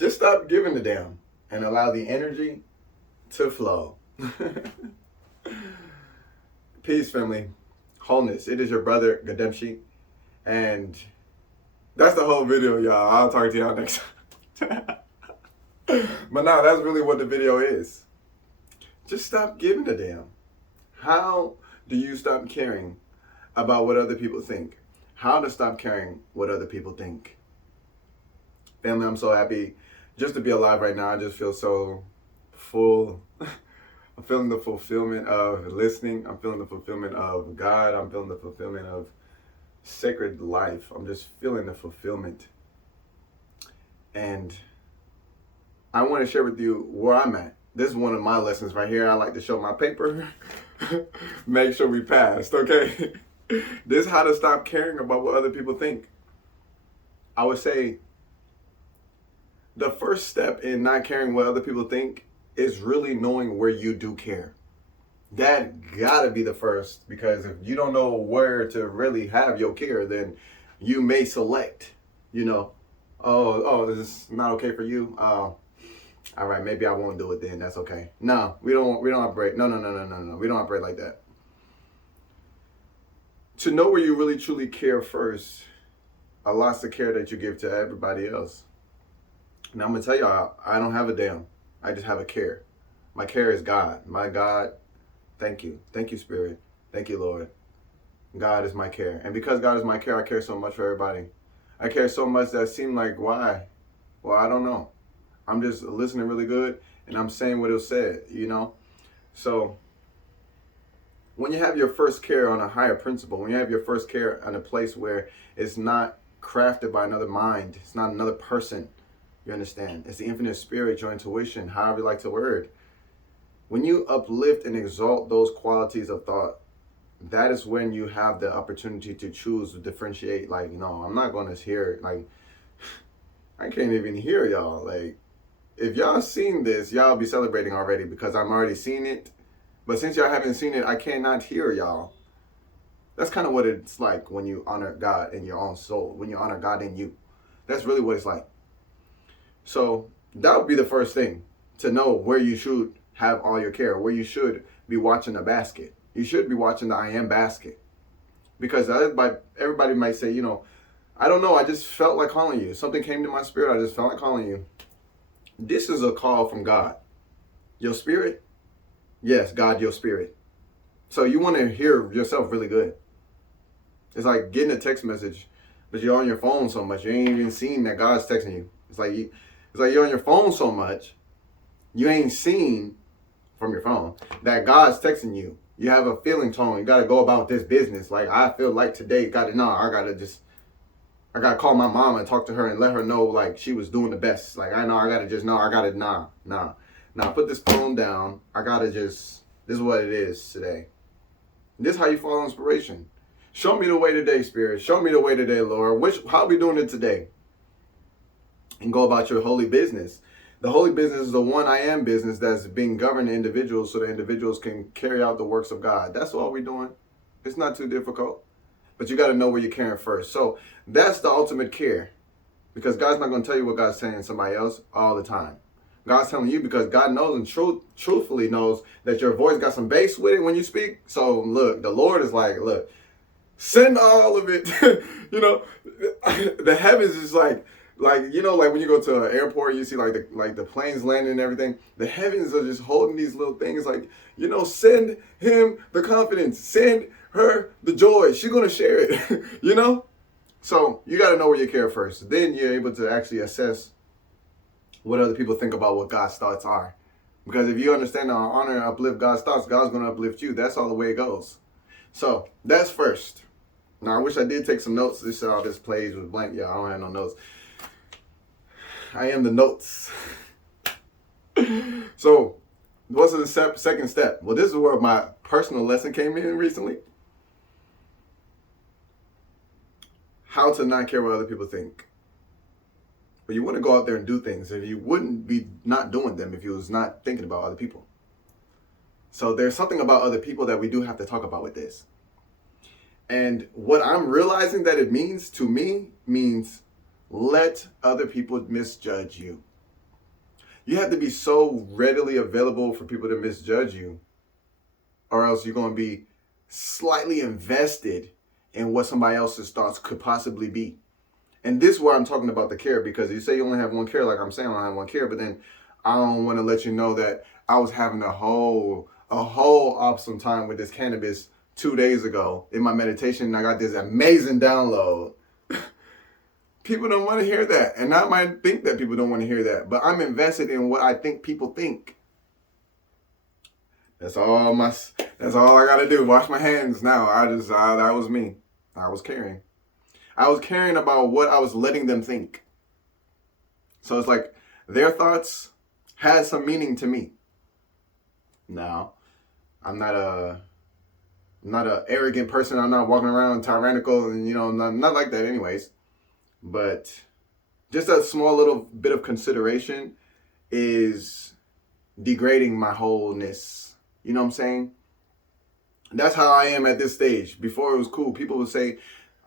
Just stop giving a damn and allow the energy to flow. Peace, family. Wholeness. It is your brother, Gademshi. And that's the whole video, y'all. I'll talk to y'all next time. But now that's really what the video is. Just stop giving a damn. How do you stop caring about what other people think? How to stop caring what other people think? Family, I'm so happy just to be alive right now. I just feel so full. I'm feeling the fulfillment of listening. I'm feeling the fulfillment of God. I'm feeling the fulfillment of sacred life. I'm just feeling the fulfillment. And I want to share with you where I'm at. This is one of my lessons right here. I like to show my paper. Make sure we passed, okay? This is how to stop caring about what other people think. I would say the first step in not caring what other people think is really knowing where you do care. That gotta be the first, because if you don't know where to really have your care, then you may select, oh, this is not okay for you. All right, maybe I won't do it then. That's okay. No, we don't operate. No. We don't operate like that. To know where you really truly care first, a lot's the care that you give to everybody else. Now I'm gonna tell y'all, I don't have a damn. I just have a care. My care is God. My God, thank you. Thank you, Spirit. Thank you, Lord. God is my care. And because God is my care, I care so much for everybody. I care so much that it seemed like, why? Well, I don't know. I'm just listening really good and I'm saying what it said, So when you have your first care on a higher principle, when you have your first care on a place where it's not crafted by another mind, it's not another person, you understand? It's the infinite spirit, your intuition, however you like to word. When you uplift and exalt those qualities of thought, that is when you have the opportunity to choose to differentiate. Like, I'm not going to hear, I can't even hear y'all. If y'all seen this, y'all be celebrating already because I'm already seeing it. But since y'all haven't seen it, I cannot hear y'all. That's kind of what it's like when you honor God in your own soul, when you honor God in you. That's really what it's like. So that would be the first thing, to know where you should have all your care, where you should be watching the basket. You should be watching the I am basket. Because everybody might say, I don't know, I just felt like calling you. Something came to my spirit, I just felt like calling you. This is a call from God. Your spirit? Yes, God, your spirit. So you want to hear yourself really good. It's like getting a text message, but you're on your phone so much, you ain't even seen that God's texting you. It's like you're on your phone so much, you ain't seen from your phone that God's texting you. You have a feeling tone. You got to go about this business. Like, I feel like today, I got to call my mom and talk to her and let her know, like, she was doing the best. Like, put this phone down. This is what it is today. This is how you follow inspiration. Show me the way today, Spirit. Show me the way today, Lord. How are we doing it today? And go about your holy business. The holy business is the one I am business that's being governed individuals so the individuals can carry out the works of God. That's all we're doing. It's not too difficult. But you got to know where you're caring first. So that's the ultimate care. Because God's not going to tell you what God's saying to somebody else all the time. God's telling you because God knows and truthfully knows that your voice got some bass with it when you speak. So look, the Lord is like, look, send all of it. The heavens is like when you go to an airport, you see like the planes landing and everything. The heavens are just holding these little things like, send him the confidence, send her the joy. She's going to share it, So you got to know where you care first. Then you're able to actually assess what other people think about what God's thoughts are. Because if you understand how to honor and uplift God's thoughts, God's going to uplift you. That's all the way it goes. So that's first. Now, I wish I did take some notes. This page was blank. Yeah, I don't have no notes. I am the notes. So what's the second step? Well, this is where my personal lesson came in recently. How to not care what other people think. But you want to go out there and do things, and you wouldn't be not doing them if you was not thinking about other people. So there's something about other people that we do have to talk about with this. And what I'm realizing that it means to me means let other people misjudge you. You have to be so readily available for people to misjudge you, or else you're going to be slightly invested in what somebody else's thoughts could possibly be. And this is where I'm talking about the care, because you say you only have one care, like I'm saying I only have one care, but then I don't want to let you know that I was having a whole awesome time with this cannabis 2 days ago in my meditation, and I got this amazing download. People don't want to hear that, and I might think that people don't want to hear that, but I'm invested in what I think people think. That's all I gotta do. Wash my hands now. That was me. I was caring. I was caring about what I was letting them think. So it's like their thoughts had some meaning to me. Now, I'm not a arrogant person. I'm not walking around tyrannical, and not like that anyways. But just a small little bit of consideration is degrading my wholeness. You know what I'm saying? That's how I am at this stage. Before it was cool. People would say,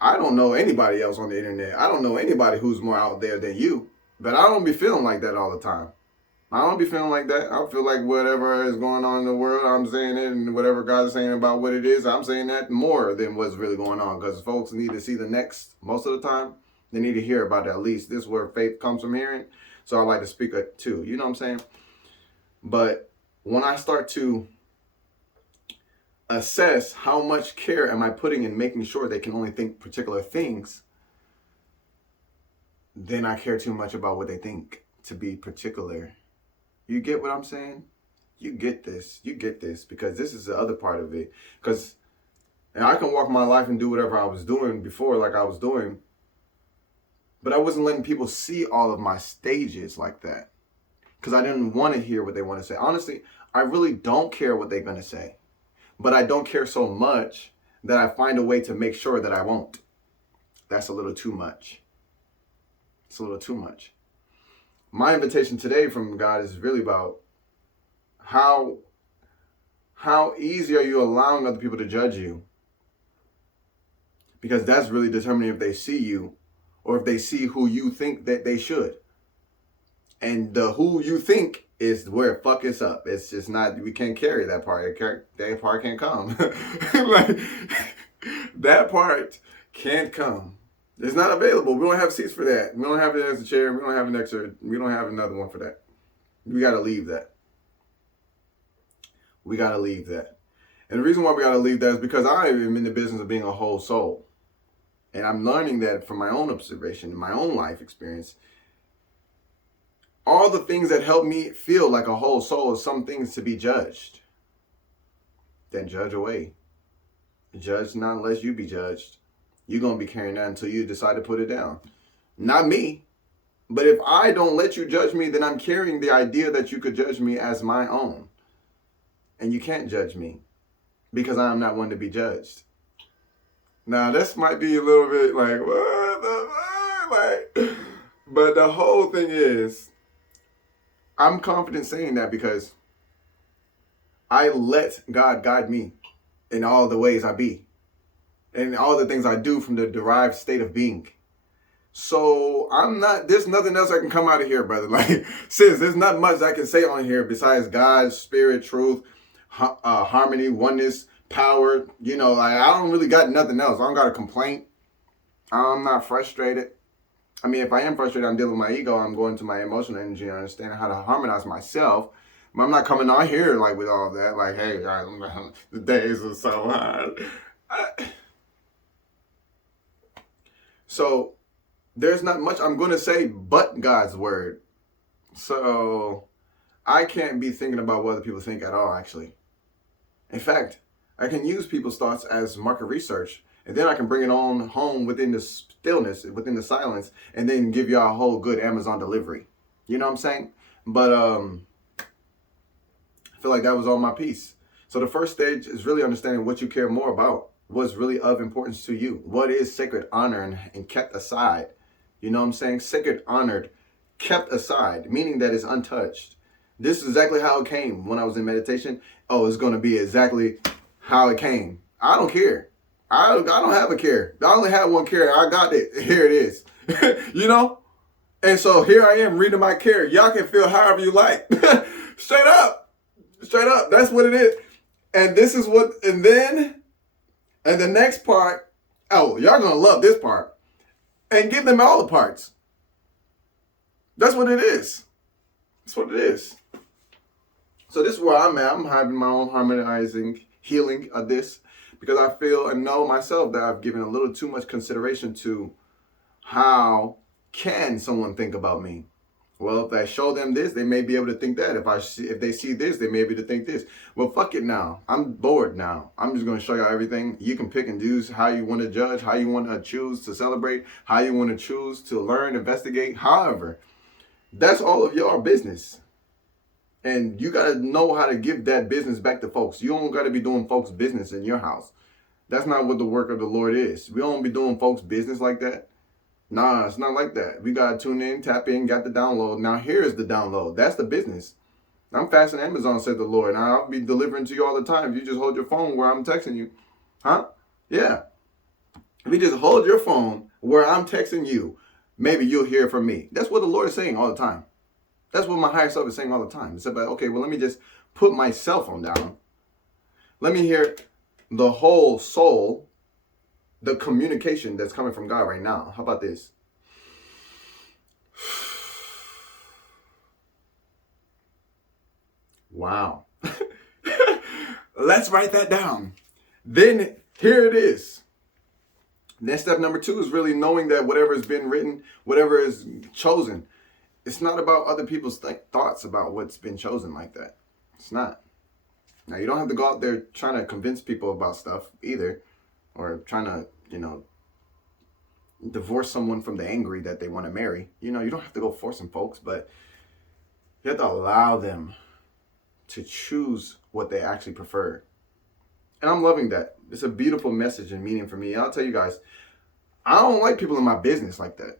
I don't know anybody else on the internet. I don't know anybody who's more out there than you. But I don't be feeling like that all the time. I don't be feeling like that. I feel like whatever is going on in the world, I'm saying it, and whatever God's saying about what it is, I'm saying that more than what's really going on. Because folks need to see the next most of the time. They need to hear about it at least. This is where faith comes from hearing. So I like to speak it too. You know what I'm saying? But when I start to assess how much care am I putting in making sure they can only think particular things, then I care too much about what they think to be particular. You get what I'm saying? You get this. You get this, because this is the other part of it. Because I can walk my life and do whatever I was doing before, like I was doing, but I wasn't letting people see all of my stages like that, because I didn't want to hear what they want to say. Honestly, I really don't care what they're going to say, but I don't care so much that I find a way to make sure that I won't. That's a little too much. It's a little too much. My invitation today from God is really about how easy are you allowing other people to judge you? Because that's really determining if they see you or if they see who you think that they should. And the who you think is where fuck is up. It's just not, we can't carry that part. That part can't come. Like, that part can't come. It's not available. We don't have seats for that. We don't have an extra chair. We don't have an extra, we don't have another one for that. We got to leave that. We got to leave that. And the reason why we got to leave that is because I am in the business of being a whole soul. And I'm learning that from my own observation, my own life experience. All the things that help me feel like a whole soul is some things to be judged. Then judge away. Judge not unless you be judged. You're going to be carrying that until you decide to put it down. Not me. But if I don't let you judge me, then I'm carrying the idea that you could judge me as my own. And you can't judge me because I am not one to be judged. Now, this might be a little bit like, what the fuck? Like, but the whole thing is, I'm confident saying that because I let God guide me in all the ways I be. And all the things I do from the derived state of being. So there's nothing else I can come out of here, brother. Like, sis, there's not much I can say on here besides God, spirit, truth, harmony, oneness, power. Like, I don't really got nothing else. I don't got a complaint. I'm not frustrated. I mean, if I am frustrated, I'm dealing with my ego. I'm going to my emotional energy and understanding how to harmonize myself. But I'm not coming on here like with all that. Like, hey, the days are so hard. So there's not much I'm going to say but God's word. So I can't be thinking about what other people think at all, actually. In fact, I can use people's thoughts as market research, and then I can bring it on home within the stillness, within the silence, and then give y'all a whole good Amazon delivery. You know what I'm saying? But I feel like that was all my piece. So the first stage is really understanding what you care more about. What's really of importance to you. What is sacred, honored, and kept aside? You know what I'm saying? Sacred, honored, kept aside, meaning that it's untouched. This is exactly how it came when I was in meditation. Oh, it's going to be exactly how it came. I don't care. I don't have a care. I only have one care. I got it. Here it is. You know? And so here I am reading my care. Y'all can feel however you like. Straight up. Straight up. That's what it is. And this is what, and the next part, oh, y'all gonna love this part. And give them all the parts. That's what it is. That's what it is. So this is where I'm at. I'm having my own harmonizing, healing of this because I feel and know myself that I've given a little too much consideration to how can someone think about me. Well, if I show them this, they may be able to think that. If they see this, they may be able to think this. Well, fuck it now. I'm bored now. I'm just going to show y'all everything. You can pick and choose how you want to judge, how you want to choose to celebrate, how you want to choose to learn, investigate. However, that's all of your business. And you got to know how to give that business back to folks. You don't got to be doing folks' business in your house. That's not what the work of the Lord is. We don't be doing folks' business like that. Nah, it's not like that. We got to tune in, tap in, got the download. Now here's the download. That's the business. I'm fasting Amazon, said the Lord. Now I'll be delivering to you all the time. If you just hold your phone where I'm texting you. Huh? Yeah. If you just hold your phone where I'm texting you, maybe you'll hear from me. That's what the Lord is saying all the time. That's what my higher self is saying all the time. It's about, okay, well, let me just put my cell phone down. Let me hear the whole soul, the communication that's coming from God right now. How about this? Wow. Let's write that down. Then here it is. Then step number 2 is really knowing that whatever has been written, whatever is chosen, it's not about other people's thoughts about what's been chosen like that. It's not. Now, you don't have to go out there trying to convince people about stuff either, or trying to, divorce someone from the angry that they want to marry. You don't have to go forcing folks, but you have to allow them to choose what they actually prefer. And I'm loving that. It's a beautiful message and meaning for me. I'll tell you guys, I don't like people in my business like that.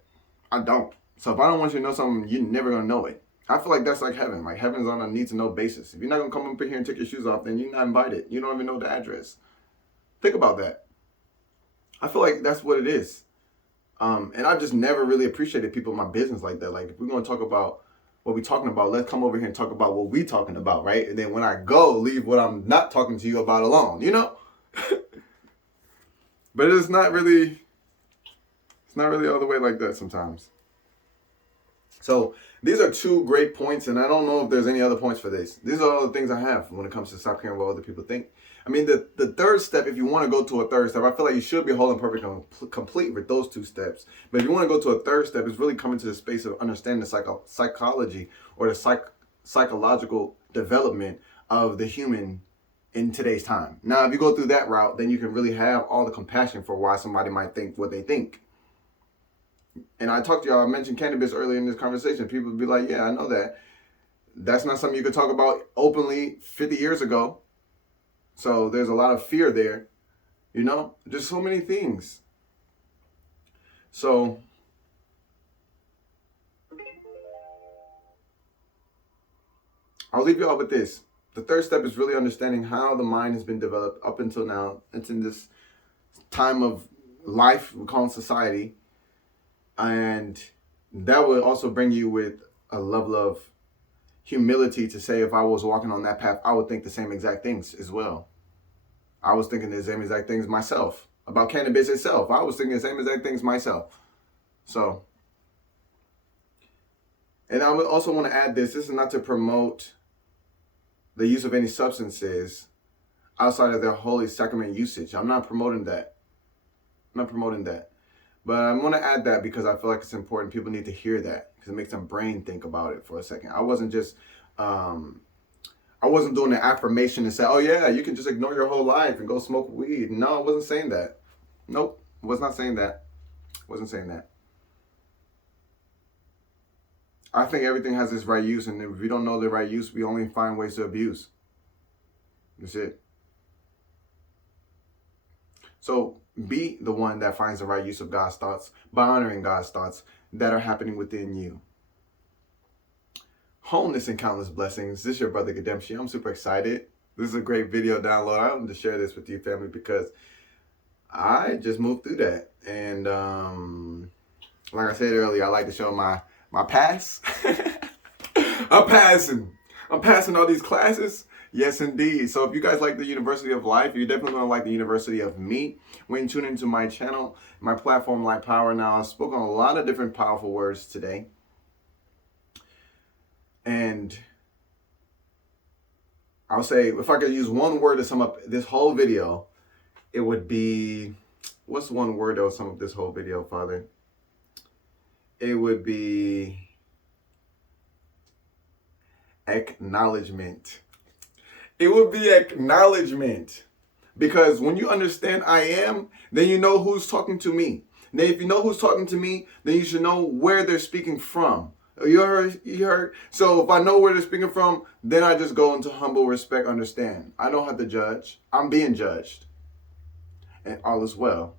I don't. So if I don't want you to know something, you're never going to know it. I feel like that's like heaven. Like heaven's on a need-to-know basis. If you're not going to come up in here and take your shoes off, then you're not invited. You don't even know the address. Think about that. I feel like that's what it is. And I've just never really appreciated people in my business like that. Like if we're going to talk about what we're talking about, let's come over here and talk about what we're talking about, right? And then when I go, leave what I'm not talking to you about alone, But it's not really all the way like that sometimes. So these are 2 great points, and I don't know if there's any other points for this. These are all the things I have when it comes to stop caring what other people think. I mean, the third step, if you want to go to a third step, I feel like you should be whole and perfect and complete with those 2 steps. But if you want to go to a third step, it's really coming to the space of understanding the psychology or the psychological development of the human in today's time. Now, if you go through that route, then you can really have all the compassion for why somebody might think what they think. And I talked to y'all, I mentioned cannabis earlier in this conversation. People would be like, yeah, I know that. That's not something you could talk about openly 50 years ago. So there's a lot of fear there, There's so many things. So I'll leave you all with this. The third step is really understanding how the mind has been developed up until now. It's in this time of life we call society. And that would also bring you with a level of humility to say, if I was walking on that path, I would think the same exact things as well. I was thinking the same exact things myself about cannabis itself. I was thinking the same exact things myself. So, and I would also want to add this. This is not to promote the use of any substances outside of their holy sacrament usage. I'm not promoting that. But I want to add that because I feel like it's important. People need to hear that because it makes them brain think about it for a second. I wasn't doing the affirmation and say, oh yeah, you can just ignore your whole life and go smoke weed. No, I wasn't saying that. Nope, was not saying that. Wasn't saying that. I think everything has its right use, and if we don't know the right use, we only find ways to abuse. That's it. So be the one that finds the right use of God's thoughts by honoring God's thoughts that are happening within you. Wholeness and countless blessings. This is your brother Gademption. I'm super excited. This is a great video download. I wanted to share this with you, family, because I just moved through that. And like I said earlier, I like to show my My pass? I'm passing. I'm passing all these classes. Yes, indeed. So if you guys like the University of Life, you're definitely going to like the University of Me. When you tune into my channel, my platform, Light Power. Now, I've spoken a lot of different powerful words today. And I'll say, if I could use one word to sum up this whole video, it would be, what's one word that will sum up this whole video, Father? It would be acknowledgement. It would be acknowledgement. Because when you understand I am, then you know who's talking to me. Then if you know who's talking to me, then you should know where they're speaking from. You heard? So if I know where they're speaking from, then I just go into humble respect, understand. I don't have to judge. I'm being judged. And all is well.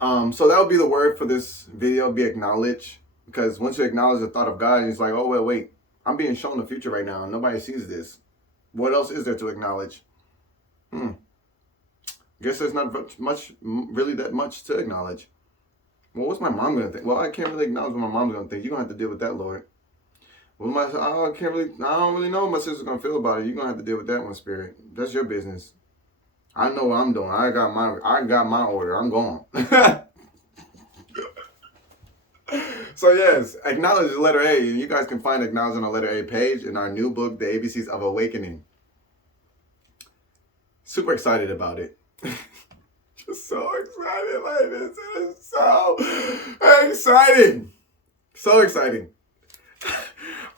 So that would be the word for this video, be acknowledge. Because once you acknowledge the thought of God, it's like, oh, well, wait, I'm being shown the future right now. And nobody sees this. What else is there to acknowledge? Guess there's not really that much to acknowledge. Well, what's my mom going to think? Well, I can't really acknowledge what my mom's going to think. You're going to have to deal with that, Lord. Well, I don't really know what my sister's going to feel about it. You're going to have to deal with that one, Spirit. That's your business. I know what I'm doing. I got my order. I'm going. So yes, acknowledge the letter A. You guys can find acknowledge on the letter A page in our new book, The ABCs of Awakening. Super excited about it. Just so excited like this. It is so exciting. So exciting.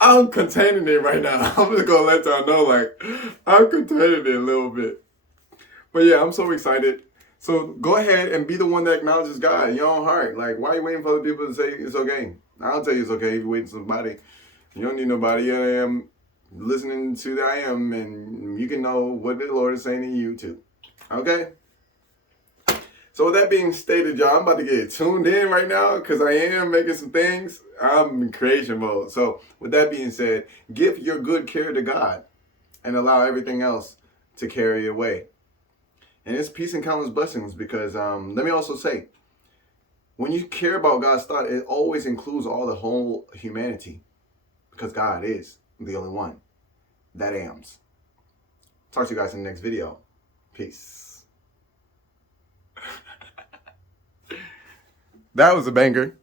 I'm containing it right now. I'm just going to let y'all know, like, I'm containing it a little bit. But yeah, I'm so excited. So go ahead and be the one that acknowledges God in your own heart. Like, why are you waiting for other people to say it's okay? I'll tell you it's okay if you're waiting for somebody. You don't need nobody. I am listening to the I am, and you can know what the Lord is saying to you too. Okay? So with that being stated, y'all, I'm about to get tuned in right now because I am making some things. I'm in creation mode. So with that being said, give your good care to God and allow everything else to carry your way. And it's peace and countless blessings because let me also say, when you care about God's thought, it always includes all the whole humanity because God is the only one that ams. Talk to you guys in the next video. Peace. That was a banger.